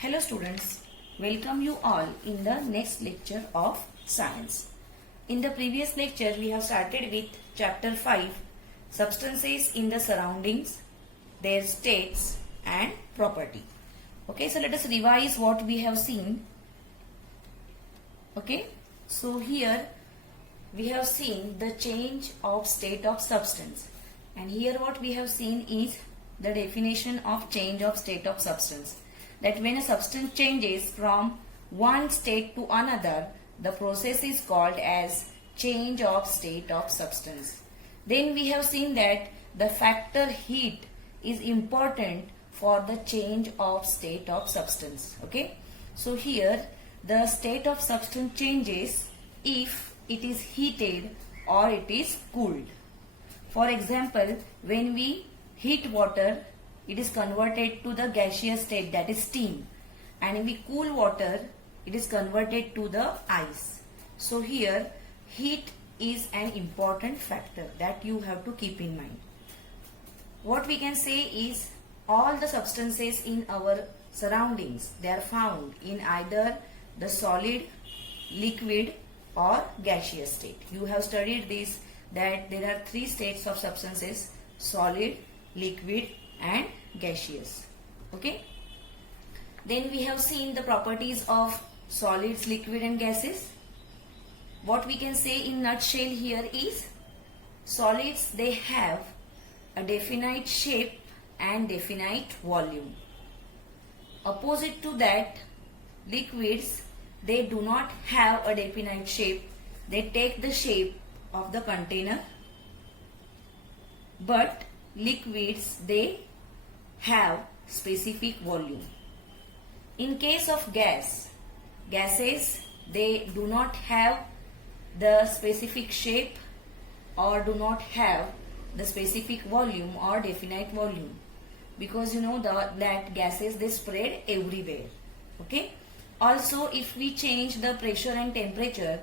Hello students, welcome you all in the next lecture of science. In the previous lecture we have started with chapter 5, substances in the surroundings, their states and property. Okay, so let us revise what we have seen. Okay, so here we have seen the change of state of substance, and here what we have seen is the definition of change of state of substance. That when a substance changes from one state to another, the process is called as change of state of substance. Then we have seen that the factor heat is important for the change of state of substance. Okay, so here the state of substance changes if it is heated or it is cooled. For example, when we heat water, it is converted to the gaseous state, that is steam, and if we cool water, it is converted to the ice. So here heat is an important factor that you have to keep in mind. What we can say is all the substances in our surroundings, they are found in either the solid, liquid or gaseous state. You have studied this, that there are three states of substances: solid, liquid and gaseous. Okay, then we have seen the properties of solids, liquid and gases. What we can say in nutshell here is solids, they have a definite shape and definite volume. Opposite to that, liquids, they do not have a definite shape. They take the shape of the container, but liquids, they have specific volume. In case of gases, they do not have the specific shape or do not have the specific volume or definite volume, because you know that gases, they spread everywhere. Okay, also if we change the pressure and temperature,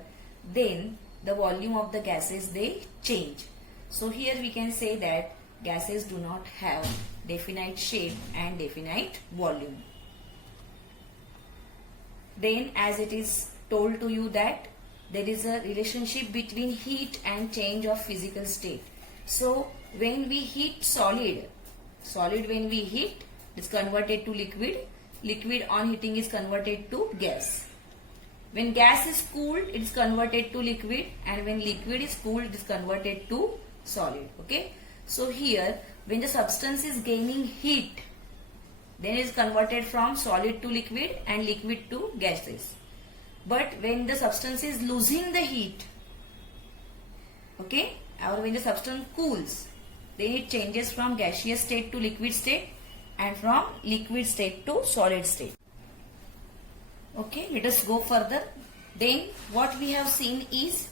then the volume of the gases, they change. So here we can say that gases do not have definite shape and definite volume. Then, as it is told to you that there is a relationship between heat and change of physical state. So when we heat solid when we heat, is converted to liquid on heating is converted to gas. When gas is cooled, it is converted to liquid, and when liquid is cooled, it is converted to solid. Okay, so here when the substance is gaining heat, then it is converted from solid to liquid and liquid to gases. But when the substance is losing the heat, okay, or when the substance cools, then it changes from gaseous state to liquid state and from liquid state to solid state. Okay, let us go further. Then what we have seen is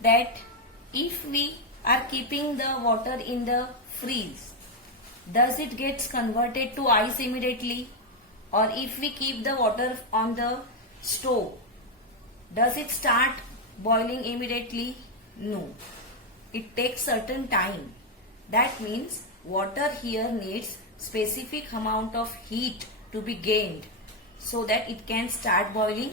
that if we are keeping the water in the freeze, does it gets converted to ice immediately? Or if we keep the water on the stove, does it start boiling immediately? No, it takes certain time. That means water here needs specific amount of heat to be gained so that it can start boiling,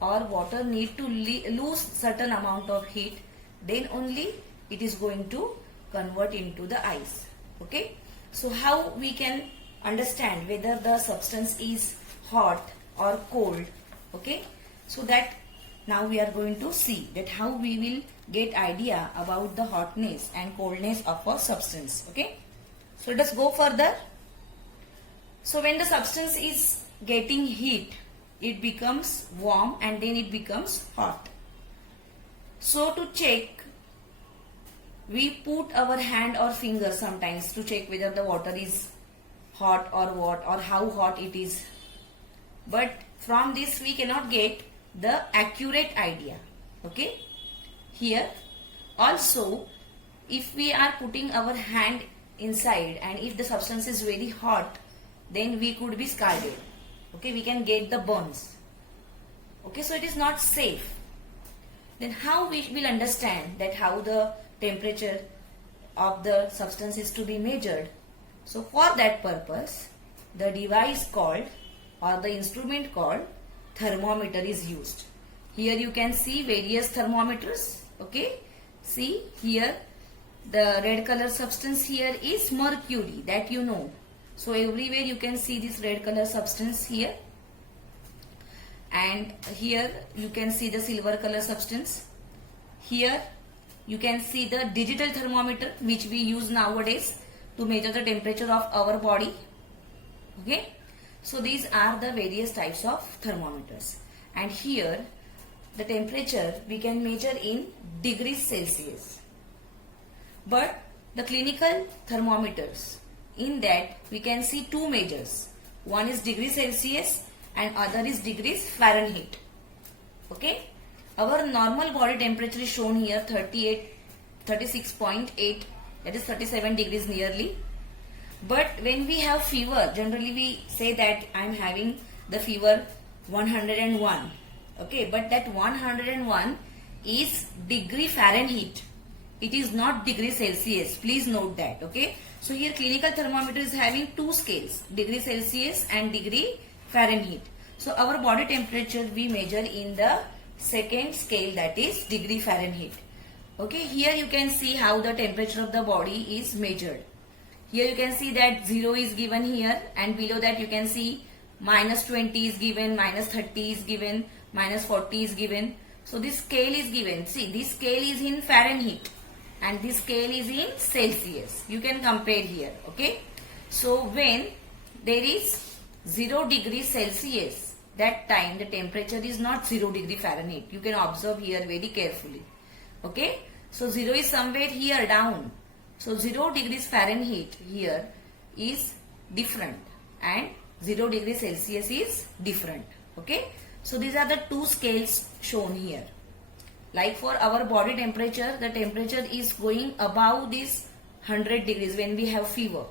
or water need to lose certain amount of heat, then only it is going to convert into the ice. Okay, so how we can understand whether the substance is hot or cold? Okay, so that now we are going to see that how we will get idea about the hotness and coldness of a substance. Okay, so let us go further. So when the substance is getting heat, it becomes warm and then it becomes hot. So to check, we put our hand or finger sometimes to check whether the water is hot or what, or how hot it is. But from this we cannot get the accurate idea. Okay, here also if we are putting our hand inside and if the substance is very hot, then we could be scalded. Okay, we can get the burns. Okay, so it is not safe. Then how we will understand that how the temperature of the substance is to be measured? So for that purpose, the device called or the instrument called thermometer is used. Here you can see various thermometers. Okay, see here the red color substance here is mercury, that you know. So everywhere you can see this red color substance here, and here you can see the silver color substance. Here you can see the digital thermometer which we use nowadays to measure the temperature of our body. Okay, so these are the various types of thermometers, and here the temperature we can measure in degrees Celsius. But the clinical thermometers, in that we can see two measures. One is degrees Celsius and other is degrees Fahrenheit. Okay, our normal body temperature is shown here 36.8, that is 37 degrees nearly. But when we have fever, generally we say that I am having the fever 101. Okay, but that 101 is degree Fahrenheit. It is not degree Celsius. Please note that. Okay, so here clinical thermometer is having two scales, degree Celsius and degree Fahrenheit. So our body temperature we measure in the second scale, that is degree Fahrenheit. Okay, here you can see how the temperature of the body is measured. Here you can see that 0 is given here, and below that you can see -20 is given, -30 is given, -40 is given. So this scale is given. See, this scale is in Fahrenheit and this scale is in Celsius. You can compare here. Okay, so when there is 0 degree Celsius, that time the temperature is not 0 degree Fahrenheit. You can observe here very carefully. Okay, so 0 is somewhere here down. So 0 degrees Fahrenheit here is different and 0 degree Celsius is different. Okay, so these are the two scales shown here. Like for our body temperature, the temperature is going above this 100 degrees when we have fever.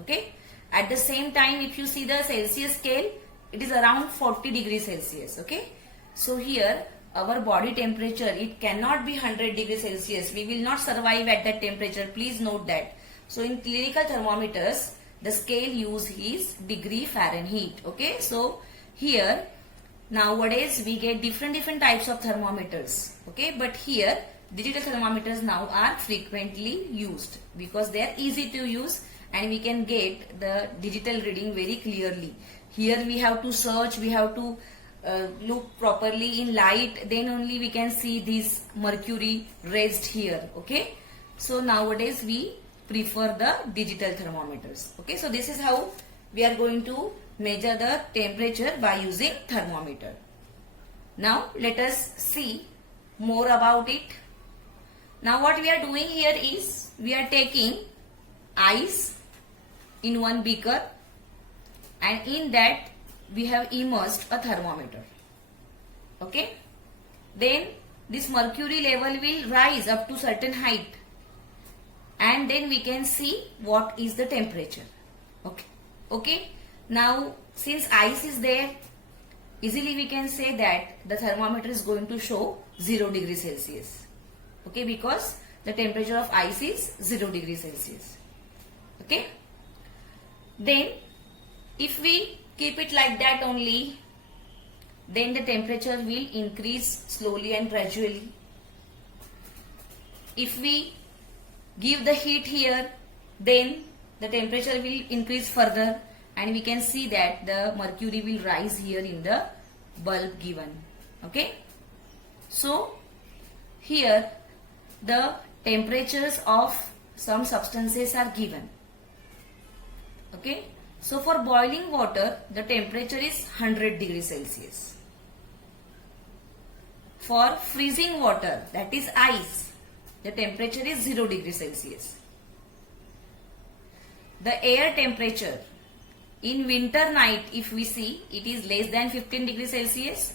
Okay, at the same time if you see the Celsius scale, it is around 40 degrees Celsius. Okay, so here our body temperature, it cannot be 100 degrees Celsius. We will not survive at that temperature. Please note that. So in clinical thermometers, the scale used is degree Fahrenheit. Okay, so here nowadays we get different types of thermometers. Okay, but here digital thermometers now are frequently used because they are easy to use and we can get the digital reading very clearly. Here we have to search, we have to look properly in light, then only we can see this mercury raised here. Okay, so nowadays we prefer the digital thermometers. Okay, so this is how we are going to measure the temperature by using thermometer. Now let us see more about it. Now what we are doing here is we are taking ice in one beaker and in that we have immersed a thermometer. Okay, then this mercury level will rise up to certain height and then we can see what is the temperature. Okay, now since ice is there, easily we can say that the thermometer is going to show 0 degrees Celsius. Okay, because the temperature of ice is 0 degrees Celsius. Okay, then if we keep it like that only, then the temperature will increase slowly and gradually. If we give the heat here, then the temperature will increase further and we can see that the mercury will rise here in the bulb given. Okay, so here the temperatures of some substances are given. Okay, so for boiling water, the temperature is 100 degrees Celsius. For freezing water, that is ice, the temperature is 0 degrees Celsius. The air temperature in winter night, if we see, it is less than 15 degrees Celsius.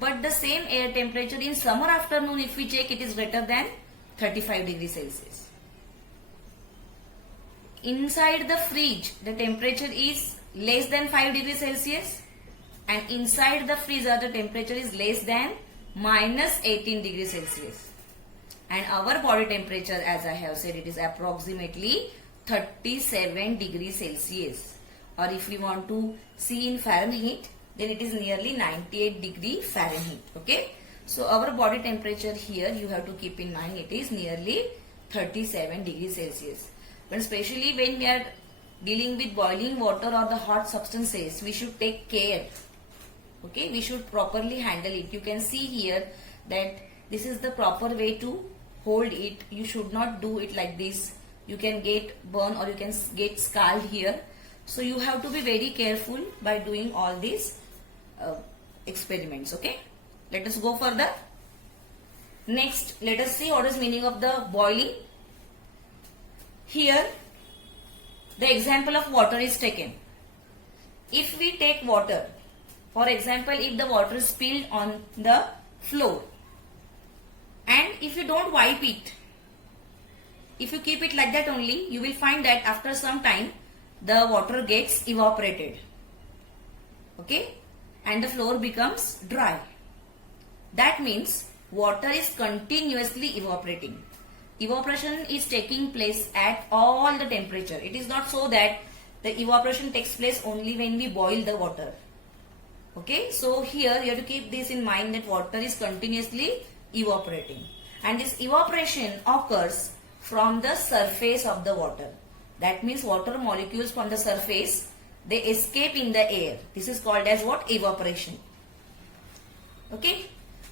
But the same air temperature in summer afternoon, if we check, it is greater than 35 degrees Celsius. Inside the fridge, the temperature is less than 5 degrees Celsius and inside the freezer, the temperature is less than -18 degrees Celsius. And our body temperature, as I have said, it is approximately 37 degrees Celsius. or if we want to see in Fahrenheit, then it is nearly 98 degree Fahrenheit. Okay. So our body temperature here, you have to keep in mind, it is nearly 37 degrees Celsius. But especially when we are dealing with boiling water or the hot substances, we should take care. Okay, we should properly handle it. You can see here that this is the proper way to hold it. You should not do it like this. You can get burn or you can get scald here. So you have to be very careful by doing all these experiments. Okay, let us go further. Next, let us see what is meaning of the boiling. Here, the example of water is taken. If we take water, for example, if the water is spilled on the floor, and if you don't wipe it, if you keep it like that only, you will find that after some time the water gets evaporated. Okay, and the floor becomes dry. That means water is continuously evaporating. Evaporation is taking place at all the temperature. It is not so that the evaporation takes place only when we boil the water. Okay, so here you have to keep this in mind that water is continuously evaporating, and this evaporation occurs from the surface of the water. That means water molecules from the surface, they escape in the air. This is called as what? Evaporation. Okay,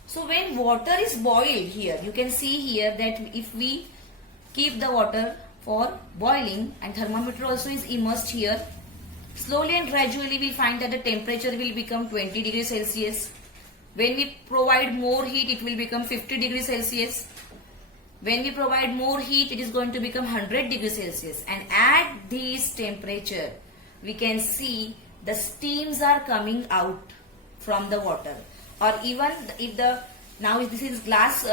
so when water is boiled here, you can see here that if we keep the water for boiling and thermometer also is immersed here, slowly and gradually we will find that the temperature will become 20 degrees Celsius. When we provide more heat, it will become 50 degrees Celsius. When we provide more heat, it is going to become 100 degrees Celsius. And at this temperature, we can see the steams are coming out from the water. Or even if now this is glass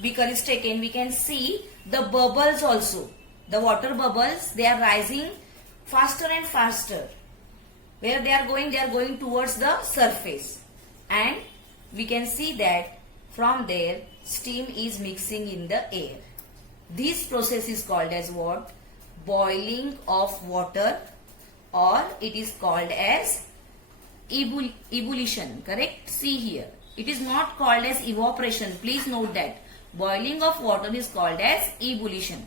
beaker is taken, we can see the bubbles also. The water bubbles, they are rising faster and faster. Where they are going towards the surface. And we can see that from there steam is mixing in the air. This process is called as what? Boiling of water, or it is called as ebullition. Correct? See here. It is not called as evaporation. Please note that. Boiling of water is called as ebullition.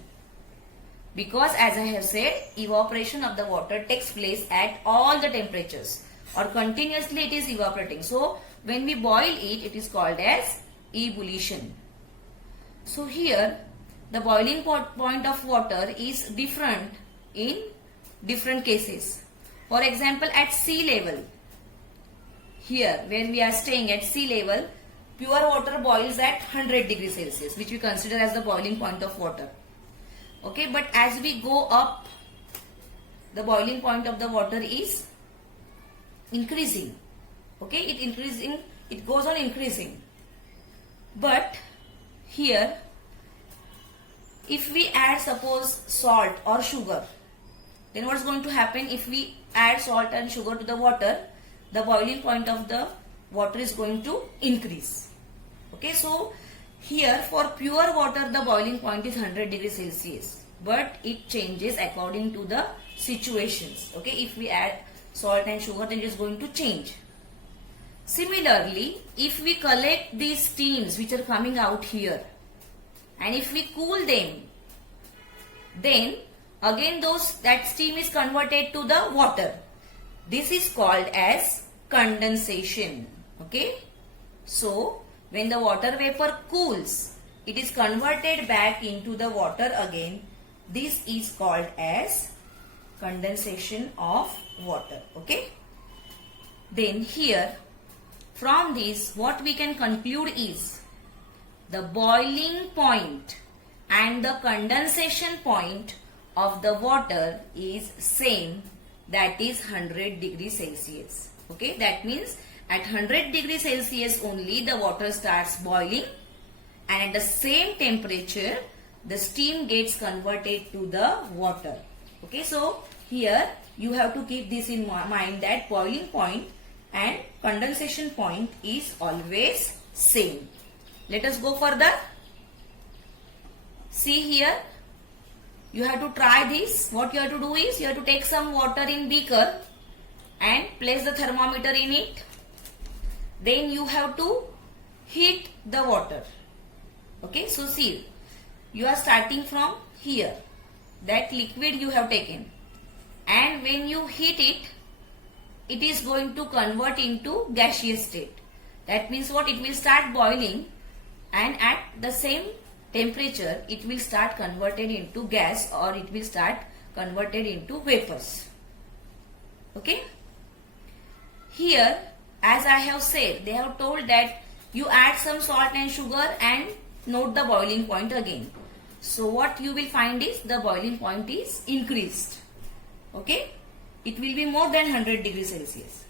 Because as I have said, evaporation of the water takes place at all the temperatures, or continuously it is evaporating. So when we boil it, it is called as ebullition. So here the boiling point of water is different in different cases. For example, at sea level, here where we are staying at sea level, pure water boils at 100 degrees Celsius, which we consider as the boiling point of water. Okay, but as we go up, the boiling point of the water is increasing. Okay, it goes on increasing. But here, if we add suppose salt or sugar, then what is going to happen? If we add salt and sugar to the water, the boiling point of the water is going to increase. Okay, so here for pure water the boiling point is 100 degrees Celsius, but it changes according to the situations. Okay, if we add salt and sugar, then it is going to change. Similarly, if we collect these steams which are coming out here, and if we cool them, then again that steam is converted to the water. This is called as condensation. Okay, so when the water vapor cools, it is converted back into the water again. This is called as condensation of water. Okay, then here from this what we can conclude is the boiling point and the condensation point of the water is same, that is 100 degrees Celsius. Okay, that means at 100 degrees Celsius only the water starts boiling, and at the same temperature the steam gets converted to the water. Okay, so here you have to keep this in mind that boiling point and condensation point is always same. Let us go further. See here, you have to try this. What you have to do is you have to take some water in beaker and place the thermometer in it. Then you have to heat the water. Okay, so see, you are starting from here. That liquid you have taken, and when you heat it, it is going to convert into gaseous state. That means what? It will start boiling, and at the same temperature it will start converted into gas, or it will start converted into vapors. Okay. Here, as I have said, they have told that you add some salt and sugar and note the boiling point again. So what you will find is the boiling point is increased. Okay. It will be more than 100 degrees Celsius.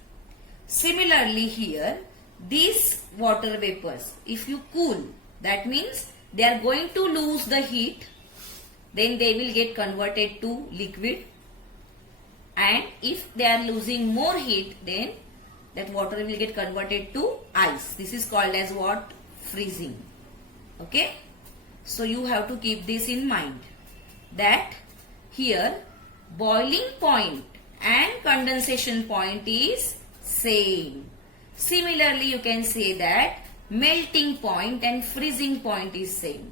Similarly here, these water vapors, if you cool, that means they are going to lose the heat, then they will get converted to liquid, and if they are losing more heat, then that water will get converted to ice. This is called as what? Freezing. Okay. So you have to keep this in mind, that here boiling point and condensation point is same. Similarly, you can say that melting point and freezing point is same.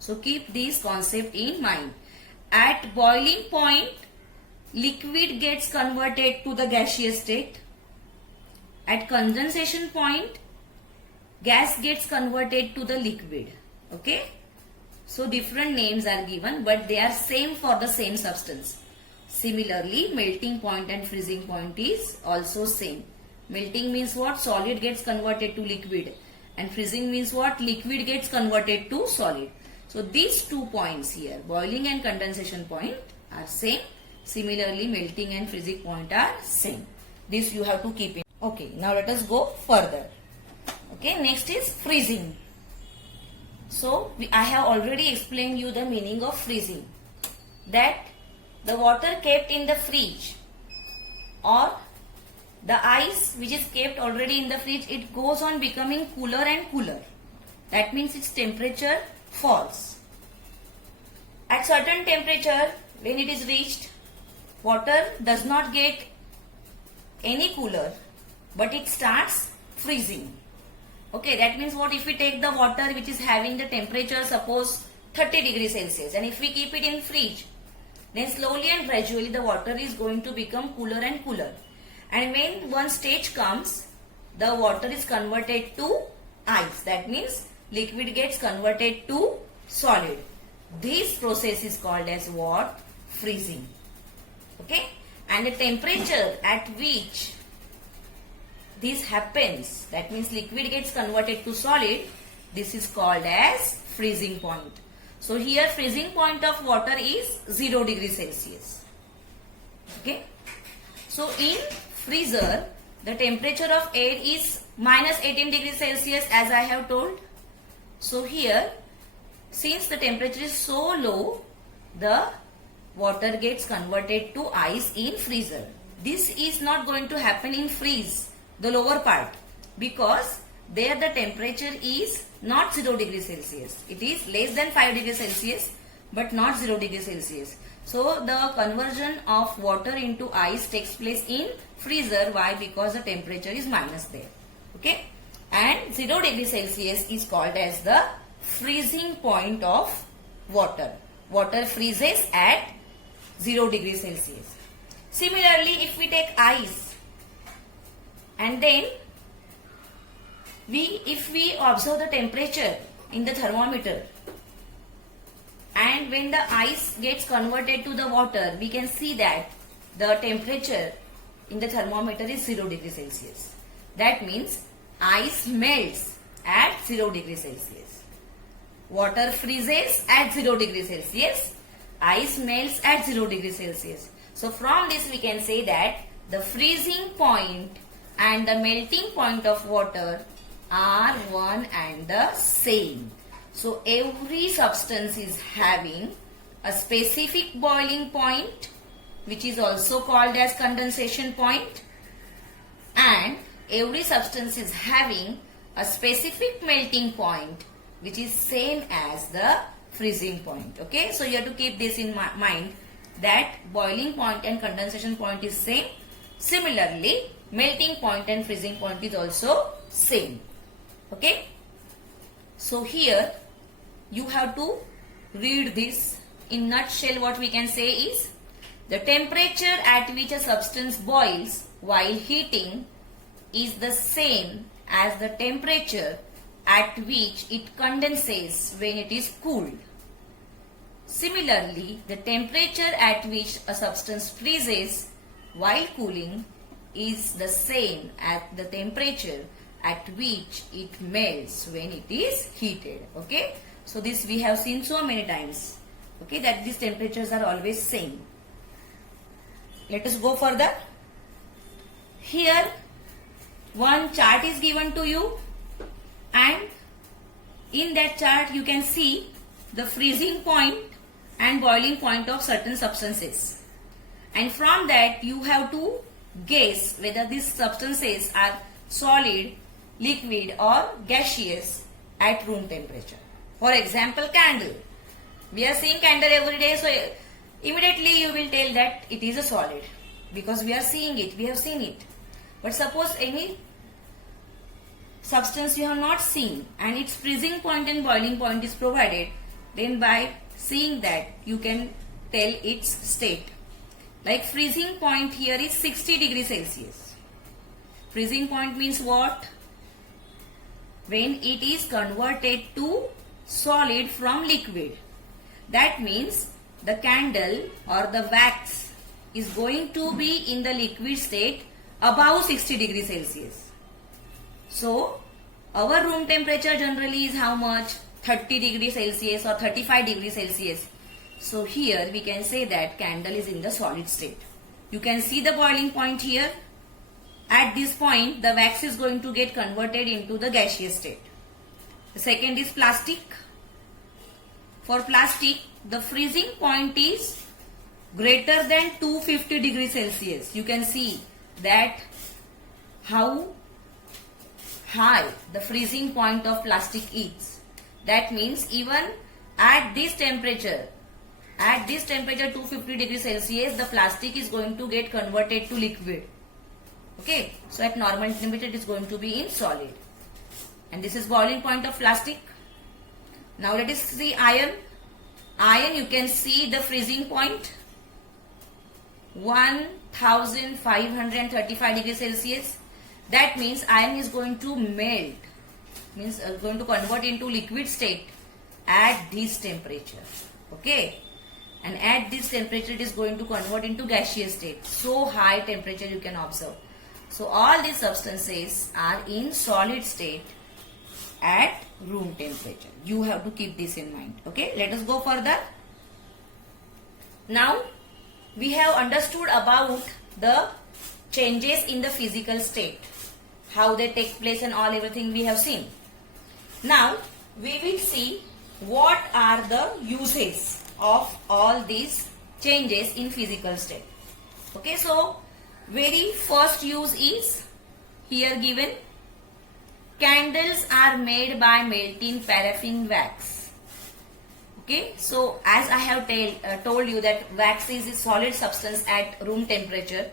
So keep this concept in mind. At boiling point, liquid gets converted to the gaseous state. At condensation point, gas gets converted to the liquid. Okay. So different names are given, but they are same for the same substance. Similarly, melting point and freezing point is also same. Melting means what? Solid gets converted to liquid, and freezing means what? Liquid gets converted to solid. So these 2 points here, boiling and condensation point, are same. Similarly, melting and freezing point are same. This you have to keep in. Okay, now let us go further. Okay, next is freezing. So I have already explained you the meaning of freezing. That the water kept in the fridge, or the ice which is kept already in the fridge, it goes on becoming cooler and cooler. That means its temperature falls. At certain temperature, when it is reached, water does not get any cooler, but it starts freezing. Okay, that means what? If we take the water which is having the temperature, suppose 30 degrees Celsius, and if we keep it in fridge, then slowly and gradually the water is going to become cooler and cooler. And when one stage comes, the water is converted to ice. That means liquid gets converted to solid. This process is called as what? Freezing. Okay. And the temperature at which this happens, that means liquid gets converted to solid, this is called as freezing point. So here freezing point of water is 0 degrees Celsius. Okay. So in freezer, the temperature of air is minus 18 degrees Celsius, as I have told. So here, since the temperature is so low, the water gets converted to ice in freezer. This is not going to happen in freeze, the lower part, because there the temperature is not 0 degrees Celsius. It is less than 5 degrees Celsius, but not 0 degrees Celsius. So the conversion of water into ice takes place in freezer. Why? Because the temperature is minus there. Okay. And 0 degrees Celsius is called as the freezing point of water. Water freezes at 0 degrees Celsius. Similarly, if we take ice, and then if we observe the temperature in the thermometer, and when the ice gets converted to the water, we can see that the temperature in the thermometer is 0 degrees Celsius. That means ice melts at 0 degrees Celsius. Water freezes at 0 degrees Celsius. Ice melts at 0 degrees Celsius. So from this we can say that the freezing point and the melting point of water are one and the same. So every substance is having a specific boiling point, which is also called as condensation point, and every substance is having a specific melting point, which is same as the freezing point. Okay, so you have to keep this in mind that boiling point and condensation point is same. Similarly, melting point and freezing point is also same. Okay, so here you have to read this. In nutshell, what we can say is the temperature at which a substance boils while heating is the same as the temperature at which it condenses when it is cooled. Similarly, the temperature at which a substance freezes while cooling is the same as the temperature at which it melts when it is heated. Okay, so this we have seen so many times. Okay, that these temperatures are always same. Let us go further. Here one chart is given to you, and in that chart you can see the freezing point and boiling point of certain substances, and from that you have to guess whether these substances are solid, liquid or gaseous at room temperature. For example, candle. We are seeing candle every day, so immediately you will tell that it is a solid because we are seeing it, we have seen it. But suppose any substance you have not seen and its freezing point and boiling point is provided, then by seeing that you can tell its state. Like freezing point here is 60 degrees Celsius. Freezing point means what? When it is converted to solid from liquid. That means the candle or the wax is going to be in the liquid state above 60 degrees Celsius. So our room temperature generally is how much? 30 degrees Celsius or 35 degrees Celsius. So here we can say that candle is in the solid state. You can see the boiling point here. At this point the wax is going to get converted into the gaseous state. The second is plastic. For plastic, the freezing point is greater than 250 degrees Celsius. You can see that how high the freezing point of plastic is. That means even at this temperature 250 degrees Celsius, the plastic is going to get converted to liquid. Okay, so at normal temperature it is going to be in solid. And this is boiling point of plastic. Now let us see iron. Iron, you can see the freezing point 1535 degrees Celsius. That means iron is going to melt, means going to convert into liquid state at this temperature. Okay, and at this temperature it is going to convert into gaseous state. So high temperature you can observe. So all these substances are in solid state at room temperature. You have to keep this in mind. Okay, let us go further. Now we have understood about the changes in the physical state, how they take place and all everything we have seen. Now we will see what are the uses of all these changes in physical state. Okay, so very first use is here given. Candles are made by melting paraffin wax. Okay, so as I have told you that wax is a solid substance at room temperature,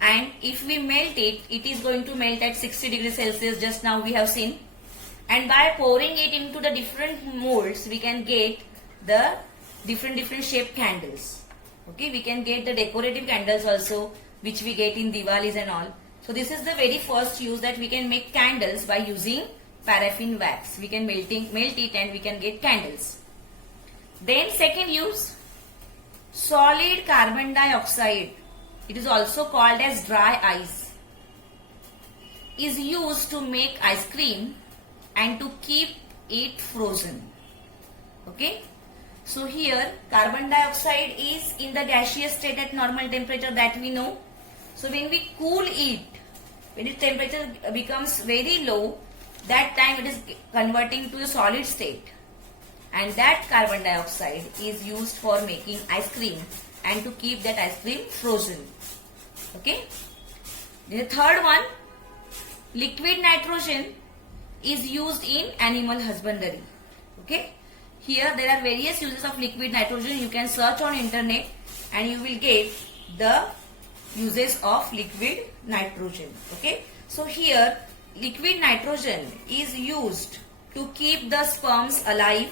and if we melt it, it is going to melt at 60 degrees Celsius, just now we have seen. And by pouring it into the different molds, we can get the different shaped candles. Okay, we can get the decorative candles also, which we get in Diwalis and all. So this is the very first use, that we can make candles by using paraffin wax. We can melt it and we can get candles. Then second use, solid carbon dioxide, it is also called as dry ice, is used to make ice cream and to keep it frozen. Okay, so here carbon dioxide is in the gaseous state at normal temperature, that we know. So when we cool it, when its temperature becomes very low, that time it is converting to a solid state, and that carbon dioxide is used for making ice cream and to keep that ice cream frozen. Okay. The third one, liquid nitrogen is used in animal husbandry. Okay. here there are various uses of liquid nitrogen. You can search on internet and you will get the uses of liquid nitrogen. Okay, so here liquid nitrogen is used to keep the sperms alive.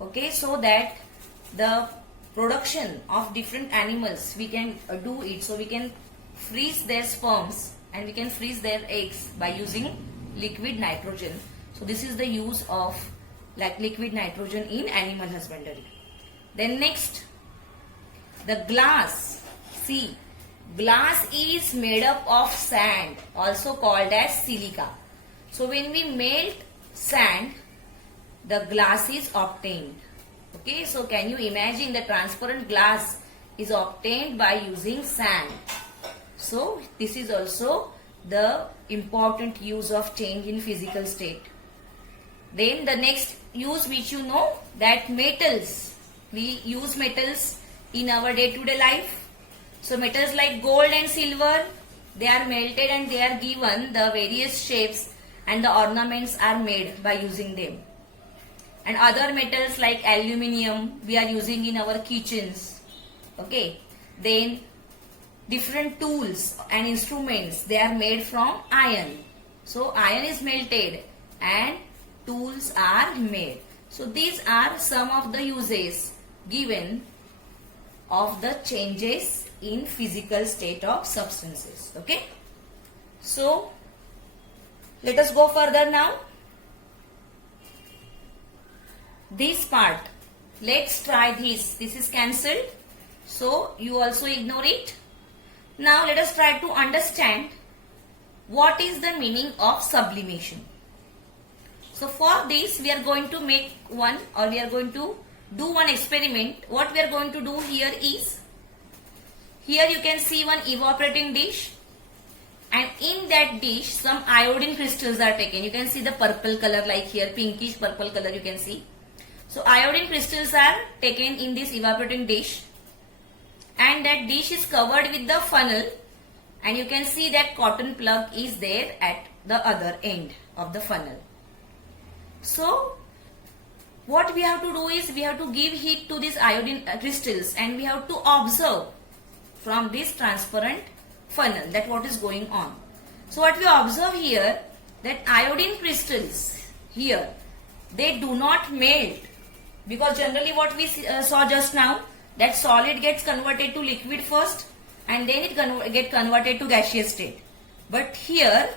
Okay, so that the production of different animals we can do it. So we can freeze their sperms and we can freeze their eggs by using liquid nitrogen. So this is the use of like liquid nitrogen in animal husbandry. Then next, the glass. See, glass is made up of sand, also called as silica. So when we melt sand, the glass is obtained. Okay, so can you imagine the transparent glass is obtained by using sand. So this is also the important use of change in physical state. Then the next use which you know, that metals. We use metals in our day-to-day life. So metals like gold and silver, they are melted and they are given the various shapes and the ornaments are made by using them. And other metals like aluminium we are using in our kitchens. Okay. Then different tools and instruments, they are made from iron. So iron is melted and tools are made. So these are some of the uses given of the changes in physical state of substances. Okay. So let us go further now. This part, let's try this. This is cancelled. So you also ignore it. Now let us try to understand what is the meaning of sublimation. So for this we are going to make one, or we are going to do one experiment. What we are going to do here is, here you can see one evaporating dish, and in that dish some iodine crystals are taken. You can see the purple color, like here pinkish purple color you can see. So iodine crystals are taken in this evaporating dish, and that dish is covered with the funnel, and you can see that cotton plug is there at the other end of the funnel. So what we have to do is, we have to give heat to these iodine crystals and we have to observe from this transparent funnel that what is going on. So what we observe here, that iodine crystals here, they do not melt, because generally what we saw just now, that solid gets converted to liquid first and then it get converted to gaseous state. But here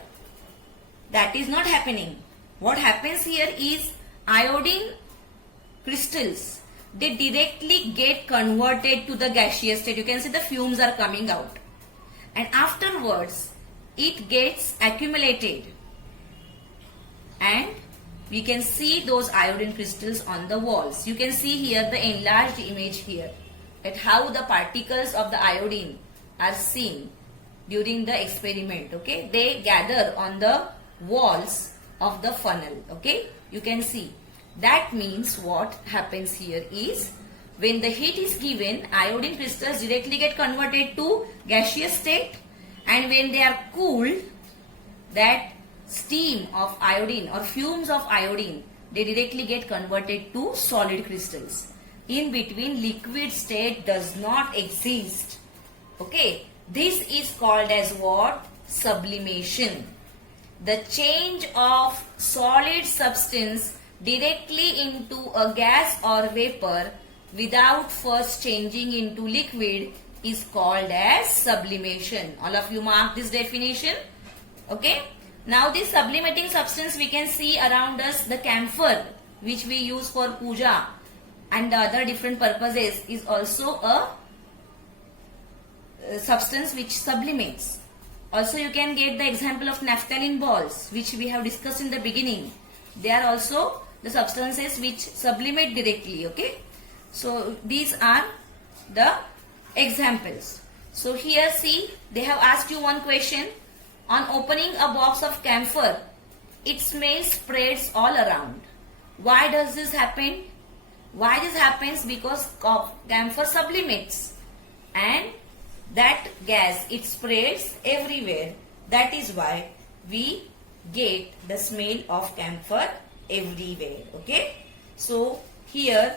that is not happening. What happens here is, iodine crystals, they directly get converted to the gaseous state. You can see the fumes are coming out, and afterwards it gets accumulated and we can see those iodine crystals on the walls. You can see here the enlarged image here, at how the particles of the iodine are seen during the experiment. Okay, they gather on the walls of the funnel. Okay, you can see. That means what happens here is, when the heat is given, iodine crystals directly get converted to gaseous state, and when they are cooled, that steam of iodine or fumes of iodine, they directly get converted to solid crystals. In between, liquid state does not exist. Okay, this is called as what? Sublimation. The change of solid substance directly into a gas or vapor without first changing into liquid is called as sublimation. All of you mark this definition. Okay. Now this sublimating substance we can see around us, the camphor which we use for puja and the other different purposes, is also a substance which sublimates. Also you can get the example of naphthalene balls, which we have discussed in the beginning. They are also the substances which sublimate directly. Okay. So these are the examples. So here see, they have asked you one question. On opening a box of camphor, its smell spreads all around. Why does this happen? Why this happens? Because camphor sublimates, and that gas, it spreads everywhere. That is why we get the smell of camphor everywhere. Okay. So here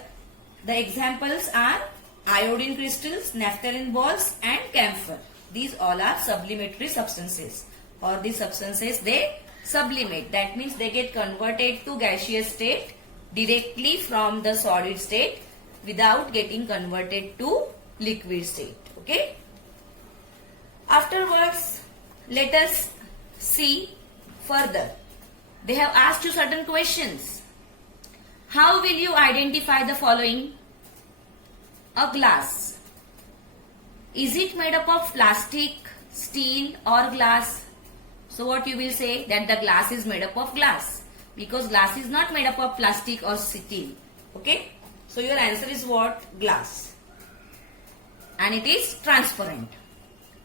the examples are iodine crystals, naphthalene balls and camphor. These all are sublimatory substances, or these substances they sublimate. That means they get converted to gaseous state directly from the solid state without getting converted to liquid state. Okay. Afterwards, let us see further. They have asked you certain questions. How will you identify the following? A glass. Is it made up of plastic, steel or glass? So what you will say? That the glass is made up of glass, because glass is not made up of plastic or steel. Okay. So your answer is what? Glass. And it is transparent.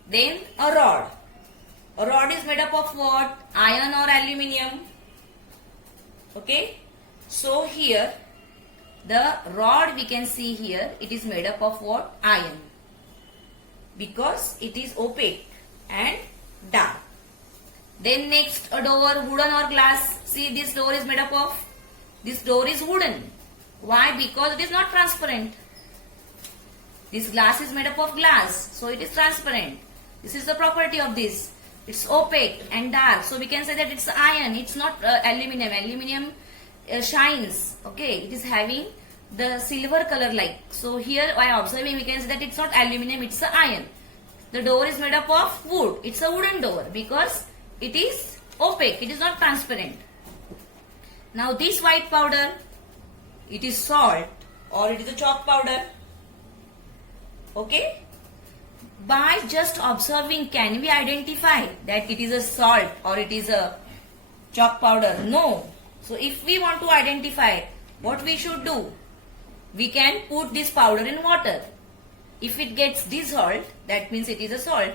Then a rod. A rod is made up of what? Iron or aluminium. Okay. So here the rod we can see here, it is made up of what? Iron. Because it is opaque and dark. Then next, a door, wooden or glass. See, this door is made up of? This door is wooden. Why? Because it is not transparent. This glass is made up of glass, so it is transparent. This is the property of this. It's opaque and dark, so we can say that it's iron. It's not aluminium. Aluminium shines. Okay, it is having the silver color like. So here by observing we can say that it's not aluminium, it's a iron. The door is made up of wood. It's a wooden door because it is opaque. It is not transparent. Now this white powder, it is salt or it is a chalk powder. Okay. By just observing, can we identify that it is a salt or it is a chalk powder? No. So if we want to identify, what we should do? We can put this powder in water. If it gets dissolved, that means it is a salt.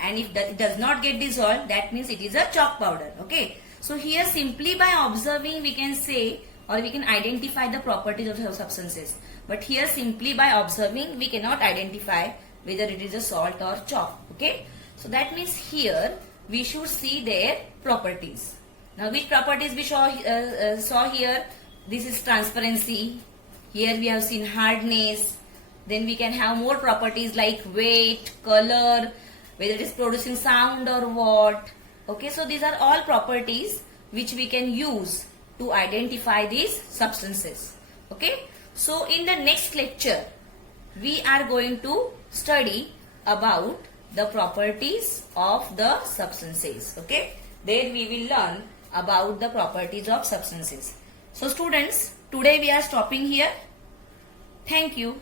And if it does not get dissolved, that means it is a chalk powder. Okay. So here simply by observing we can say, or we can identify the properties of substances. But here simply by observing we cannot identify whether it is a salt or chalk. Okay. So that means here we should see their properties. Now which properties we saw here? This is transparency. Here we have seen hardness. Then we can have more properties like weight, color, whether it is producing sound or what. Okay, so these are all properties which we can use to identify these substances. Okay, so in the next lecture we are going to study about the properties of the substances. Okay, there we will learn about the properties of substances. So students, today we are stopping here. Thank you.